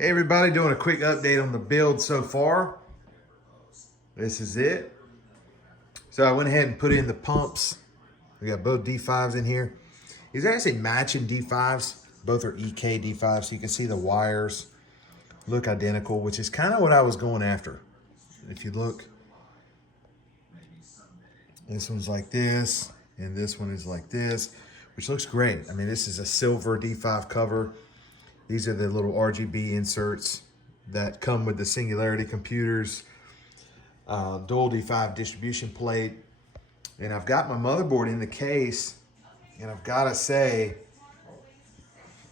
Hey everybody, doing a quick update on the build so far. This is it. So I went ahead and put in the pumps. We got both D5s in here. These are actually matching D5s. Both are EK D5s, so you can see the wires look identical, which is kind of what I was going after. If you look, this one's like this, and this one is like this, which looks great. I mean, this is a silver D5 cover. These are the little RGB inserts that come with the Singularity computers, dual D5 distribution plate. And I've got my motherboard in the case, and I've got to say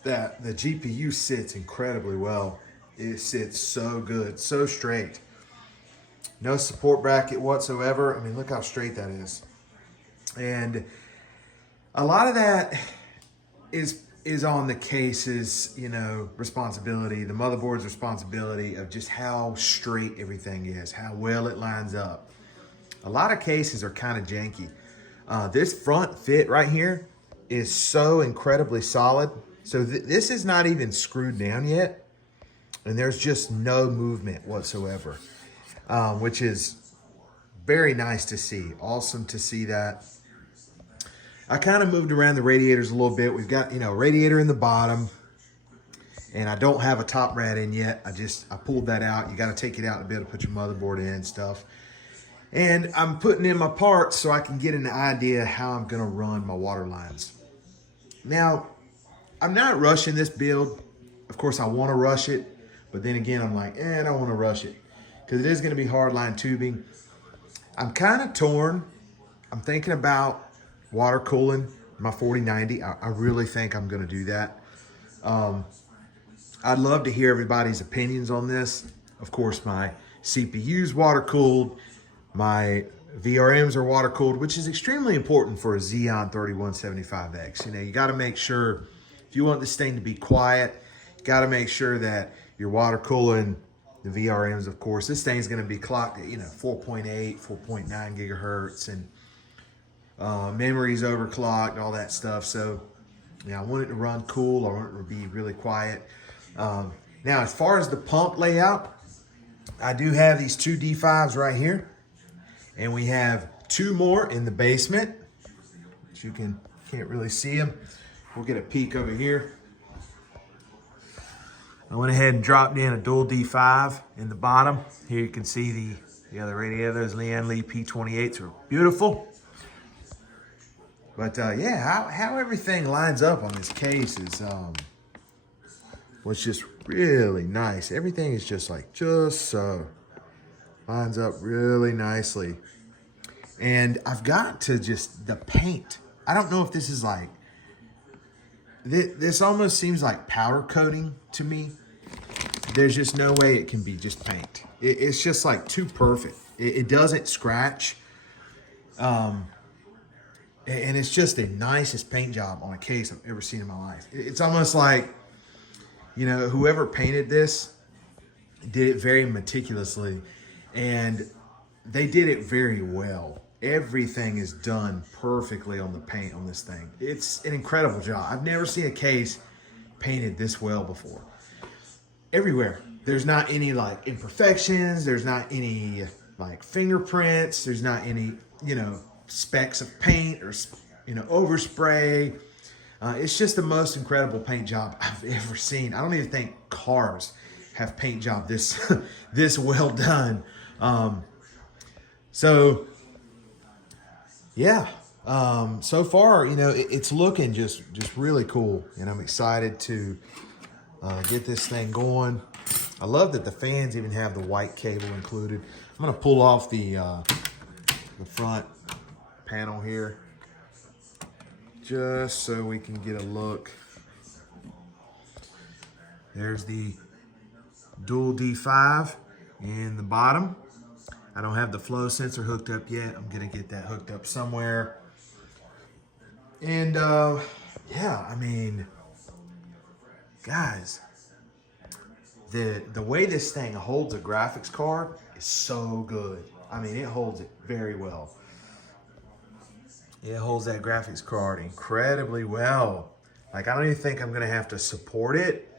that the GPU sits incredibly well. It sits so good, so straight. No support bracket whatsoever. I mean, look how straight that is. And a lot of that is on the case's, responsibility, the motherboard's responsibility of just how straight everything is, how well it lines up. A lot of cases are kind of janky. This front fit right here is so incredibly solid. So this is not even screwed down yet. And there's just no movement whatsoever, which is very nice to see. Awesome to see that. I kind of moved around the radiators a little bit. We've got, radiator in the bottom, and I don't have a top rad in yet. I pulled that out. You got to take it out to be able to put your motherboard in and stuff. And I'm putting in my parts so I can get an idea how I'm going to run my water lines. Now, I'm not rushing this build. Of course, I want to rush it, but then again, I'm like, I don't want to rush it because it is going to be hardline tubing. I'm kind of torn. I'm thinking about water cooling my 4090. I really think I'm going to do that. I'd love to hear everybody's opinions on this. Of course, my CPU's water cooled. My VRMs are water cooled, which is extremely important for a Xeon 3175X. You got to make sure, if you want this thing to be quiet, you got to make sure that you're water cooling the VRMs, of course. This thing's going to be clocked at, 4.8, 4.9 gigahertz, and memory's overclocked, all that stuff. So, I want it to run cool. I want it to be really quiet. Now, as far as the pump layout, I do have these two D5s right here. And we have two more in the basement. But you can't really see them. We'll get a peek over here. I went ahead and dropped in a dual D5 in the bottom. Here you can see the other radiator. Those Lian P28s are beautiful. But how everything lines up on this case is what's just really nice. Everything is just so. Lines up really nicely. And I've got to the paint. I don't know if this is this almost seems like powder coating to me. There's just no way it can be just paint. It's just too perfect. It doesn't scratch. And it's just the nicest paint job on a case I've ever seen in my life. It's almost like, whoever painted this did it very meticulously, and they did it very well. Everything is done perfectly on the paint on this thing. It's an incredible job. I've never seen a case painted this well before. Everywhere. There's not any imperfections. There's not any fingerprints. There's not any, specks of paint or, overspray. It's just the most incredible paint job I've ever seen. I don't even think cars have paint job this this well done. So far, it's looking just really cool, and I'm excited to get this thing going. I love that the fans even have the white cable included. I'm gonna pull off the front panel here just so we can get a look. There's the dual D5 in the bottom. I don't have the flow sensor hooked up yet. I'm gonna get that hooked up somewhere. And guys, the way this thing holds a graphics card is so good. It holds it very well. It holds that graphics card incredibly well. I don't even think I'm gonna have to support it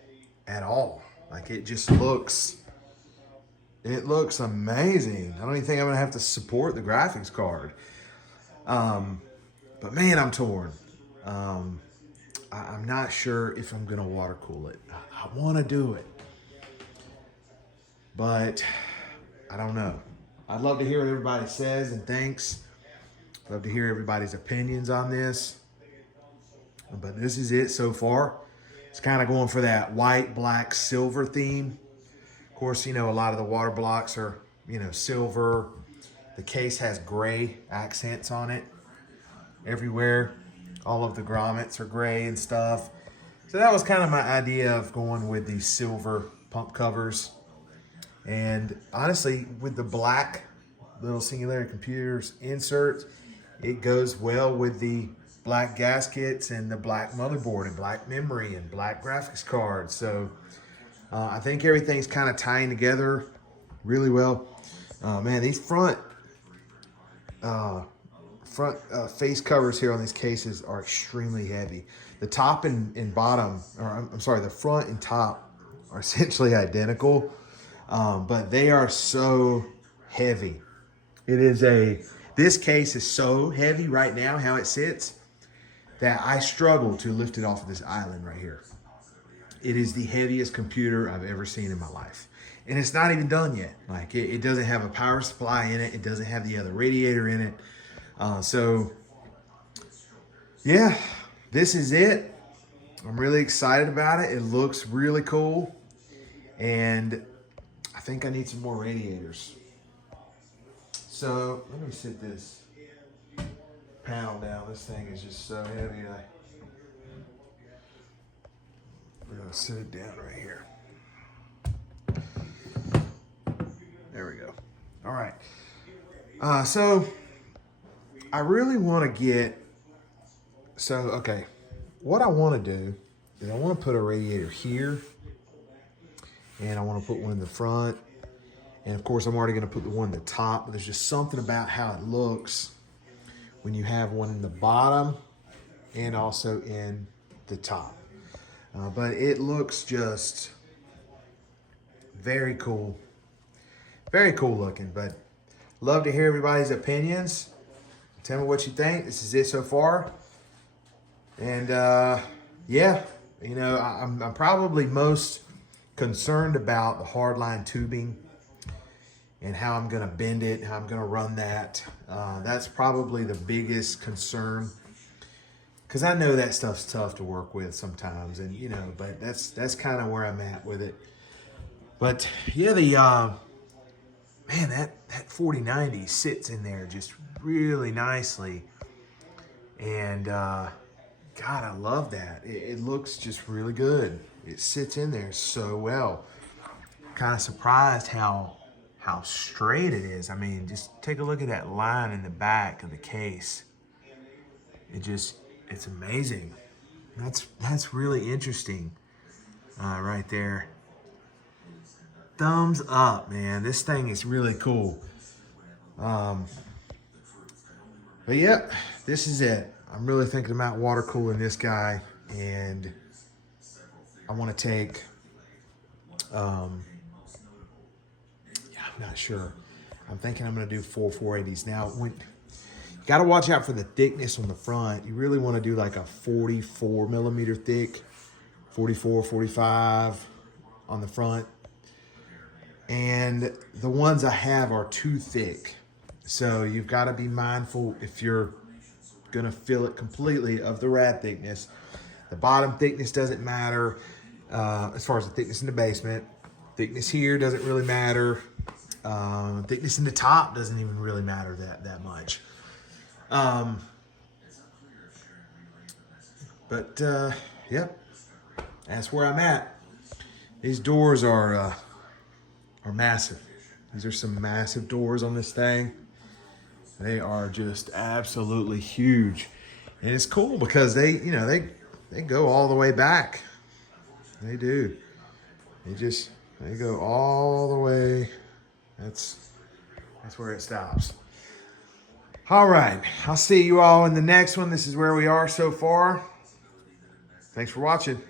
at all. Like it just looks, it looks amazing. I don't even think I'm gonna have to support the graphics card. But man, I'm torn. I'm not sure if I'm gonna water cool it. I wanna do it, but I don't know. I'd love to hear what everybody says and thinks. Love to hear everybody's opinions on this. But this is it so far. It's kind of going for that white, black, silver theme. Of course, you know, a lot of the water blocks are, you know, silver. The case has gray accents on it everywhere. All of the grommets are gray and stuff. So that was kind of my idea of going with these silver pump covers. And honestly, with the black little Singularity Computers inserts, it goes well with the black gaskets and the black motherboard and black memory and black graphics card. So I think everything's kind of tying together really well. Man, these front face covers here on these cases are extremely heavy. The top and bottom, or I'm sorry, the front and top are essentially identical, but they are so heavy. This case is so heavy right now, how it sits, that I struggle to lift it off of this island right here. It is the heaviest computer I've ever seen in my life. And it's not even done yet. Like it doesn't have a power supply in it. It doesn't have the other radiator in it. So yeah, this is it. I'm really excited about it. It looks really cool. And I think I need some more radiators. So let me sit this panel down. This thing is just so heavy. We're gonna sit it down right here. There we go. All right. So I really want to get, okay, what I want to do is I want to put a radiator here, and I want to put one in the front. And of course, I'm already going to put the one in the top, but there's just something about how it looks when you have one in the bottom and also in the top. But it looks just very cool. Very cool looking, but love to hear everybody's opinions. Tell me what you think. This is it so far. And yeah, you know, I'm probably most concerned about the hardline tubing and how I'm gonna bend it, how I'm gonna run that. That's probably the biggest concern, because I know that stuff's tough to work with sometimes, and you know, but that's kind of where I'm at with it. But yeah, the man, that 4090 sits in there just really nicely, and God, I love that. It looks just really good. It sits in there so well. Kind of surprised how straight it is. I mean, just take a look at that line in the back of the case. It's amazing. That's really interesting right there. Thumbs up, man. This thing is really cool. But yeah, this is it. I'm really thinking about water cooling this guy, and I want to take, I'm not sure. I'm thinking I'm going to do 480s. Now, you got to watch out for the thickness on the front. You really want to do like a 44 millimeter thick, 44, 45 on the front. And the ones I have are too thick. So you've got to be mindful if you're going to fill it completely of the rad thickness. The bottom thickness doesn't matter as far as the thickness in the basement. Thickness here doesn't really matter. Thickness in the top doesn't even really matter that much. Yep, that's where I'm at. These doors are massive. These are some massive doors on this thing. They are just absolutely huge, and it's cool because they go all the way back. They do. They go all the way. That's where it stops. All right, I'll see you all in the next one. This is where we are so far. Thanks for watching.